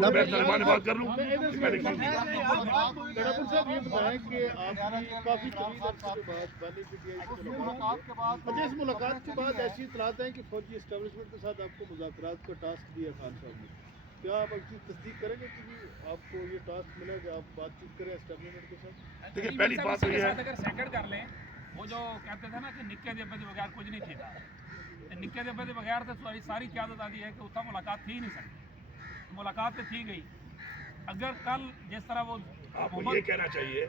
میں طالبان بات کر لوں اس ملاقات کے بعد ایسی اطلاعات ہیں کہ فوجی اسٹیبلشمنٹ کے ساتھ آپ کو مذاکرات کا ٹاسک دیا خان صاحب نے، کیا آپ اس کی تصدیق کریں گے کہ آپ کو یہ ٹاسک ملا کہ آپ بات چیت کریں اسٹیبلشمنٹ کے ساتھ؟ دیکھیے پہلی بات تو یہ ہے اگر سیکنڈ کر لیں، وہ جو کہتے تھے نا کہ نکے دے بغیر کچھ نہیں تھا، نکے دے بغیر تو ساری قیادت آتی ہے کہ اتنا ملاقات تھی نہیں سکتی، ملاقات تو تھی گئی۔ اگر کل جس طرح وہ آپ کو یہ کہنا چاہیے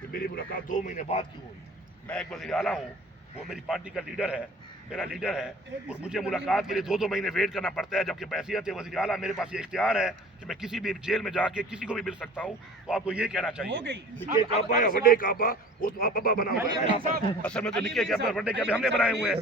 کہ میری ملاقات 2 مہینے بعد کیوں ہوئی؟ میں ایک وزیر اعلیٰ ہوں، وہ میری پارٹی کا لیڈر ہے، میرا لیڈر ہے، اور مجھے ملاقات کے لیے 2 مہینے ویٹ کرنا پڑتا ہے، جبکہ بحیثیت وزیر اعلیٰ میرے پاس یہ اختیار ہے کہ میں کسی بھی جیل میں جا کے کسی کو بھی مل سکتا ہوں۔ تو آپ کو یہ کہنا چاہیے نکے کعبہ یا وڈے کعبہ وہ تو آپ ابا بنا ہوا ہے یہاں پر، اصل میں تو نکے کعبہ اور وڈے کعبے ہم نے بنائے ہوئے ہیں۔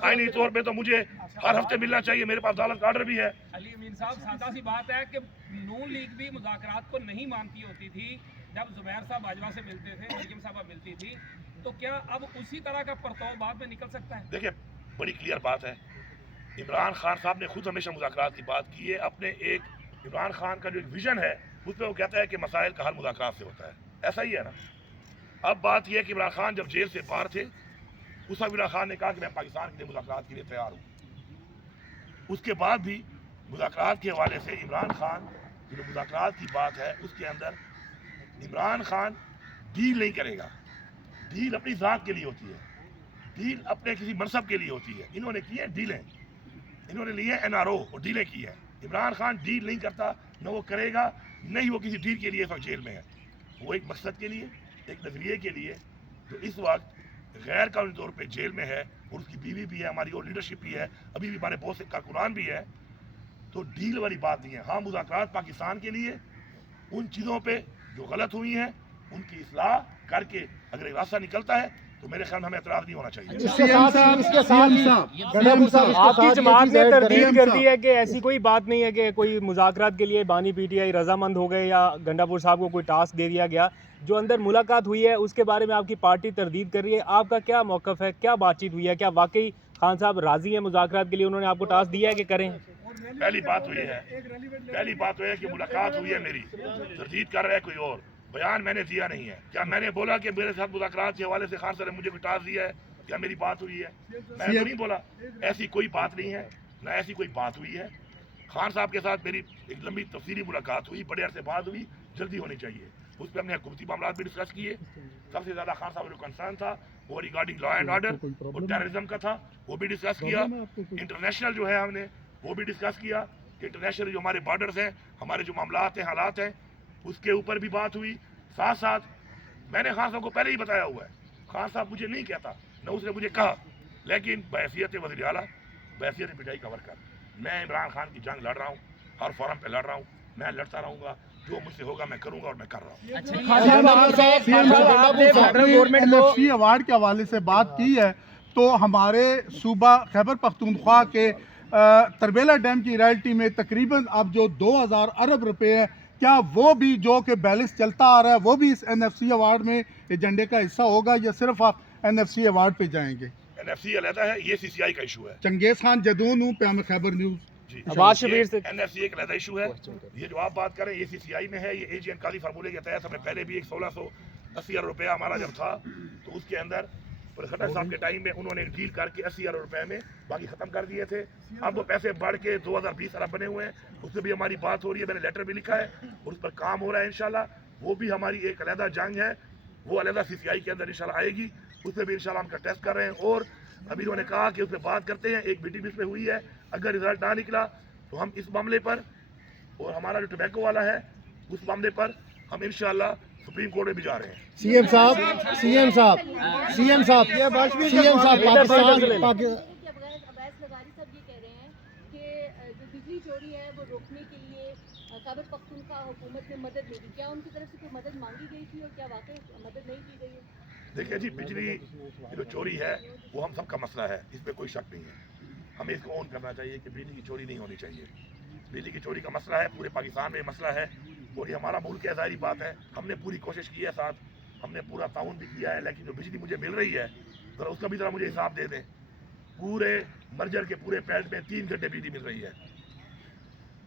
آئینی طور پہ تو مجھے ہر ہفتے ملنا چاہیے، میرے پاس عدالت کا آرڈر بھی ہے۔ علی امین صاحب سادہ سی بات ہے کہ نون لیگ بھی مذاکرات کو نہیں مانتی ہوتی تھی، جب زبیر صاحب باجوہ سے ملتے تھے، مریم صاحبہ ملتی تھی، تو کیا اب اسی طرح کا پرتو بعد میں نکل سکتا ہے؟ دیکھیں بڑی کلیئر بات ہے، عمران خان صاحب نے خود ہمیشہ مذاکرات کی بات کی ہے، اپنے ایک عمران خان کا جو ایک ویژن ہے اس میں وہ کہتا ہے کہ مسائل کا حل مذاکرات سے ہوتا ہے، ایسا ہی ہے نا۔ اب بات یہ ہے کہ عمران خان جب جیل سے باہر تھے اس وقت عمران خان نے کہا کہ میں پاکستان کے لیے مذاکرات کے لیے تیار ہوں، اس کے بعد بھی مذاکرات کے حوالے سے عمران خان کی جو مذاکرات کی بات ہے اس کے اندر عمران خان ڈیل نہیں کرے گا، ڈیل اپنی ذات کے لیے ہوتی ہے، ڈیل اپنے کسی منصب کے لیے ہوتی ہے۔ انہوں نے کی ہیں ڈیلیں، انہوں نے لیے NRO اور ڈیلیں کی ہیں۔ عمران خان ڈیل نہیں کرتا، نہ وہ کرے گا، نہ ہی وہ کسی ڈیل کے لیے اس وقت جیل میں ہے۔ وہ ایک مقصد کے لیے، ایک نظریے کے لیے جو اس وقت غیر قانونی طور پہ جیل میں ہے، اور اس کی بیوی بھی ہے، ہماری اور لیڈرشپ بھی ہے، ابھی بھی ہمارے بہت سے کارکنان بھی ہے، تو ڈیل والی بات نہیں ہے۔ ہاں مذاکرات پاکستان کے لیے ان چیزوں پہ جو غلط ہوئی ہیں ان کی اصلاح کر کے اگر ایک راستہ نکلتا ہے تو میرے خیال میں ہمیں اعتراض نہیں ہونا چاہیے۔ آپ کی جماعت نے تردید کر دی ہے کہ ایسی کوئی بات نہیں ہے کہ کوئی مذاکرات کے لیے بانی PTI رضامند ہو گئے یا گنڈا پور صاحب کو کوئی ٹاسک دے دیا گیا، جو اندر ملاقات ہوئی ہے اس کے بارے میں آپ کی پارٹی تردید کر رہی ہے، آپ کا کیا موقف ہے، کیا بات چیت ہوئی ہے، کیا واقعی خان صاحب راضی ہیں مذاکرات کے لیے، انہوں نے آپ کو ٹاسک دیا ہے کہ کریں؟ پہلی بات تو یہ ہے کہ ملاقات ہوئی ہے میری، تردید کر رہا ہے کوئی اور، بیان میں نے دیا نہیں ہے۔ کیا میں نے بولا کہ میرے ساتھ مذاکرات کے حوالے سے خان صاحب نے مجھے کوئی ٹاسک دیا ہے؟ کیا میری بات ہوئی ہے؟ میں نے تو نہیں بولا، ایسی کوئی بات نہیں ہے، نہ ایسی کوئی بات ہوئی ہے۔ خان صاحب کے ساتھ میری ایک لمبی تفصیلی ملاقات ہوئی، بڑے عرصے بعد ہوئی، جلدی ہونی چاہیے۔ اس پہ ہم نے حکومتی معاملات بھی ڈسکس کیے، سب سے زیادہ خان صاحب جو کنسرن تھا وہ ریگارڈنگ لا اینڈ آرڈر اور ٹیررزم کا تھا، وہ بھی ڈسکس کیا۔ انٹرنیشنل جو ہے ہم نے وہ بھی ڈسکس کیا کہ انٹرنیشنل جو ہمارے بارڈرز ہیں، ہمارے جو معاملات ہیں، حالات ہیں، اس کے اوپر بھی بات ہوئی۔ ساتھ ساتھ میں نے خان صاحب کو پہلے ہی بتایا ہوا ہے، خان صاحب مجھے نہیں کہتا، نہ اس نے مجھے کہا، لیکن بحیثیت وزیر اعلیٰ، بحیثیت PTI کا ورکر، میں عمران خان کی جنگ لڑ رہا ہوں، ہر فورم پہ لڑ رہا ہوں، میں لڑتا رہوں گا، جو مجھ سے ہوگا میں کروں گا اور میں کر رہا ہوں۔ NFC ایوارڈ کے حوالے سے بات کی ہے تو ہمارے صوبہ خیبر پختونخوا کے تربیلا ڈیم کی رائلٹی میں تقریباً اب جو 2000 ارب روپے ہے، کیا وہ بھی جو کہ بیلنس چلتا آ رہا ہے وہ بھی اس NFC ایوارڈ میں ایجنڈے کا حصہ ہوگا یا صرف آپ NFC ایوارڈ پہ جائیں گے؟ NFC علیحدہ ہے، یہ CCI کا ایشو ہے۔ چنگیز خان جدون ہوں، پیام خیبر نیوز۔ جی آواز شبیر سے NFC ایک علیحدہ ایشو ہے، یہ جو آپ بات کریں یہ CCI میں ہے، یہ AGN قاضی فارمولے کے تحت ہم نے پہلے بھی ایک 1680 ارب روپیہ ہمارا جب تھا تو اس کے اندر خٹر صاحب کے ٹائم میں انہوں نے ڈیل کر کے 80 ارب روپے میں باقی ختم کر دیے تھے۔ اب وہ پیسے بڑھ کے 2020 ارب بنے ہوئے ہیں، اس سے بھی ہماری بات ہو رہی ہے، میں نے لیٹر بھی لکھا ہے اور اس پر کام ہو رہا ہے انشاءاللہ۔ وہ بھی ہماری ایک علیحدہ جنگ ہے، وہ علیحدہ CCI کے اندر انشاءاللہ آئے گی، اس سے بھی انشاءاللہ ہم کا ٹیسٹ کر رہے ہیں، اور ابھی انہوں نے کہا کہ اس پہ بات کرتے ہیں، ایک میٹنگ بھی اس پہ ہوئی ہے، اگر رزلٹ نہ نکلا تو ہم اس معاملے پر اور ہمارا جو ٹوبیکو والا ہے اس معاملے پر ہم انشاءاللہ سپریم کورٹ میں بھی جا رہے ہیں۔ CM صاحب پاکستان عباس لغاری صاحب یہ کہہ رہے ہیں کہ جو بجلی چوری ہے وہ روکنے کے لیے خیبر پختونخوا حکومت نے مدد نہیں دی، کیا ان کی طرف سے کوئی مدد مانگی گئی تھی اور کیا واقعی مدد نہیں کی گئی ہے؟ دیکھیے جی، بجلی کی جو چوری ہے وہ ہم سب کا مسئلہ ہے، اس میں کوئی شک نہیں ہے، ہمیں اس کو اون کرنا چاہیے کہ بجلی کی چوری نہیں ہونی چاہیے۔ بجلی کی چوری کا مسئلہ ہے، پورے پاکستان میں مسئلہ ہے اور یہ ہمارا ملک ہے، ظاہری بات ہے، ہم نے پوری کوشش کی ہے، ساتھ ہم نے پورا تعاون بھی کیا ہے، لیکن جو بجلی مجھے مل رہی ہے ذرا اس کا بھی ذرا مجھے حساب دے دیں۔ پورے مرجر کے پورے پیلٹ میں 3 گھنٹے بجلی مل رہی ہے،